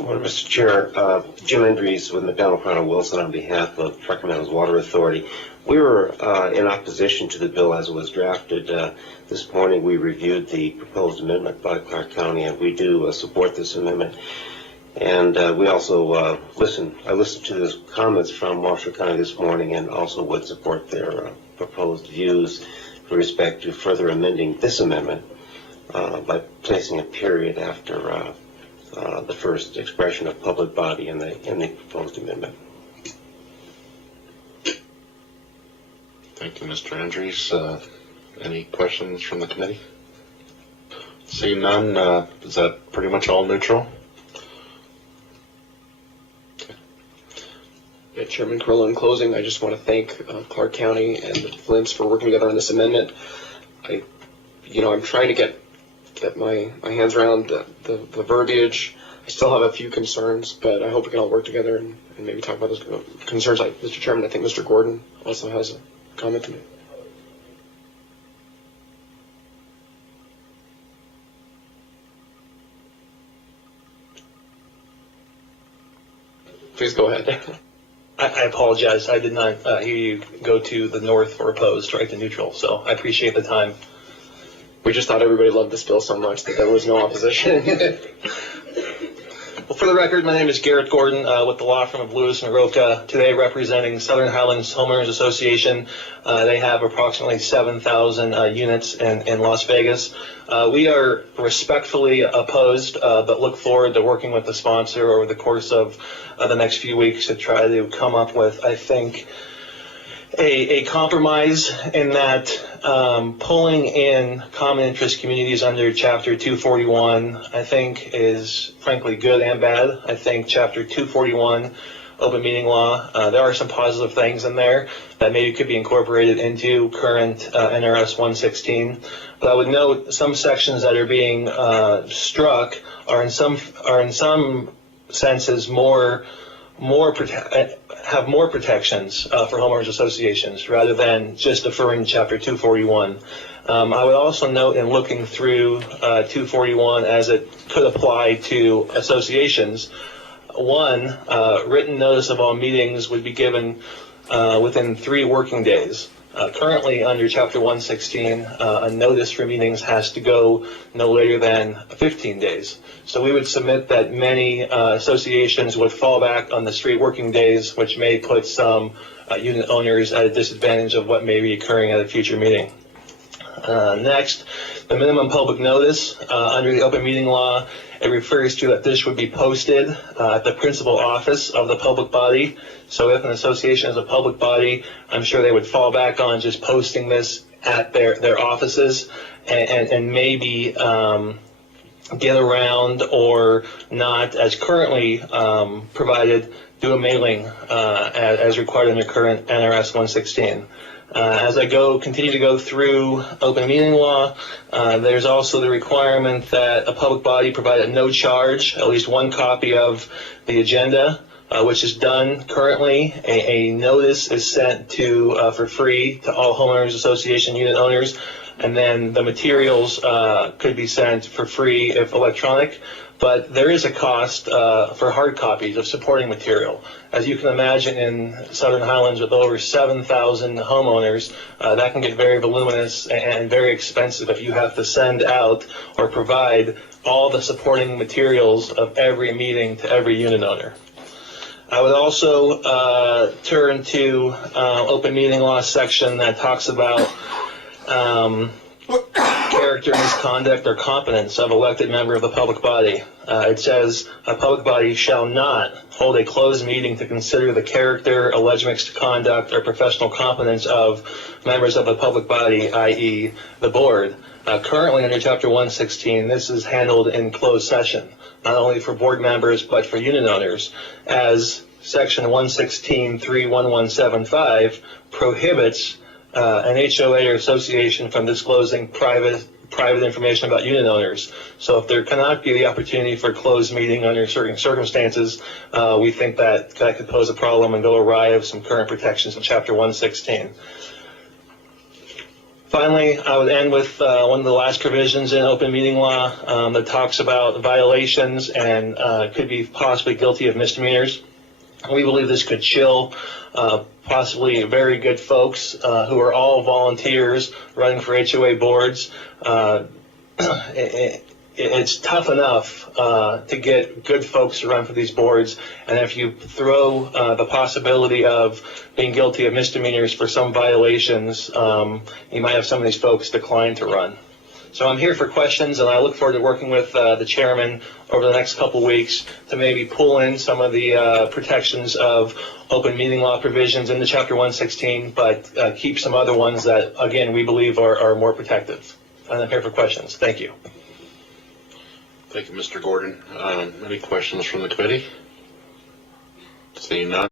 Well, Mr. Chair, Jim Andrews with McDonald Crown Wilson on behalf of Truckee Meadows Water Authority. We were in opposition to the bill as it was drafted. This morning we reviewed the proposed amendment by Clark County, and we do support this amendment. And we also I listened to the comments from Washoe County this morning, and also would support their proposed views with respect to further amending this amendment by placing a period after the first expression of public body in the proposed amendment. Thank you, Mr. Andrews. Any questions from the committee? Seeing none, is that pretty much all neutral? Okay. Yeah, Chairman Carrillo, in closing, I just want to thank Clark County and the Flints for working together on this amendment. I'm trying to get my hands around the verbiage. I still have a few concerns, but I hope we can all work together and maybe talk about those concerns. Mr. Chairman, I think Mr. Gordon also has a comment to make. Please go ahead. I apologize. I did not hear you go to the north or opposed, right to neutral, so I appreciate the time. We just thought everybody loved this bill so much that there was no opposition. Well, for the record, my name is Garrett Gordon with the law firm of Lewis and Roca, today representing Southern Highlands Homeowners Association. They have approximately 7,000 units in Las Vegas. We are respectfully opposed, but look forward to working with the sponsor over the course of the next few weeks to try to come up with, I think, a compromise in that pulling in common interest communities under Chapter 241, I think, is frankly good and bad. I think Chapter 241, open meeting law, there are some positive things in there that maybe could be incorporated into current NRS 116. But I would note some sections that are being struck are in some senses have more protections for homeowners associations rather than just deferring Chapter 241. I would also note in looking through 241 as it could apply to associations, one, written notice of all meetings would be given within 3 working days. Currently under Chapter 116, a notice for meetings has to go no later than 15 days. So we would submit that many associations would fall back on the 3 working days, which may put some unit owners at a disadvantage of what may be occurring at a future meeting. Next, the minimum public notice under the open meeting law, it refers to that this would be posted at the principal office of the public body. So if an association is a public body, I'm sure they would fall back on just posting this at their offices and maybe get around or not, as currently provided, do a mailing as required under current NRS 116. As I continue to go through open meeting law, there's also the requirement that a public body provide at no charge at least 1 copy of the agenda, which is done currently. A notice is sent for free to all homeowners association unit owners, and then the materials could be sent for free if electronic. But there is a cost for hard copies of supporting material. As you can imagine, in Southern Highlands with over 7,000 homeowners, that can get very voluminous and very expensive if you have to send out or provide all the supporting materials of every meeting to every unit owner. I would also turn to open meeting law section that talks about character, misconduct, or competence of elected member of the public body. It says a public body shall not hold a closed meeting to consider the character, alleged misconduct, or professional competence of members of the public body, i.e. the board. Currently under Chapter 116, this is handled in closed session, not only for board members but for unit owners, as Section 116.31175 prohibits an HOA or association from disclosing private information about unit owners. So if there cannot be the opportunity for a closed meeting under certain circumstances, we think that could pose a problem and go awry of some current protections in Chapter 116. Finally, I would end with one of the last provisions in open meeting law that talks about violations and could be possibly guilty of misdemeanors. We believe this could chill possibly very good folks who are all volunteers running for HOA boards. It's tough enough to get good folks to run for these boards, and if you throw the possibility of being guilty of misdemeanors for some violations, you might have some of these folks decline to run. So I'm here for questions, and I look forward to working with the chairman over the next couple weeks to maybe pull in some of the protections of open meeting law provisions into Chapter 116, but keep some other ones that, again, we believe are more protective. And I'm here for questions. Thank you. Thank you, Mr. Gordon. Any questions from the committee? Seeing none.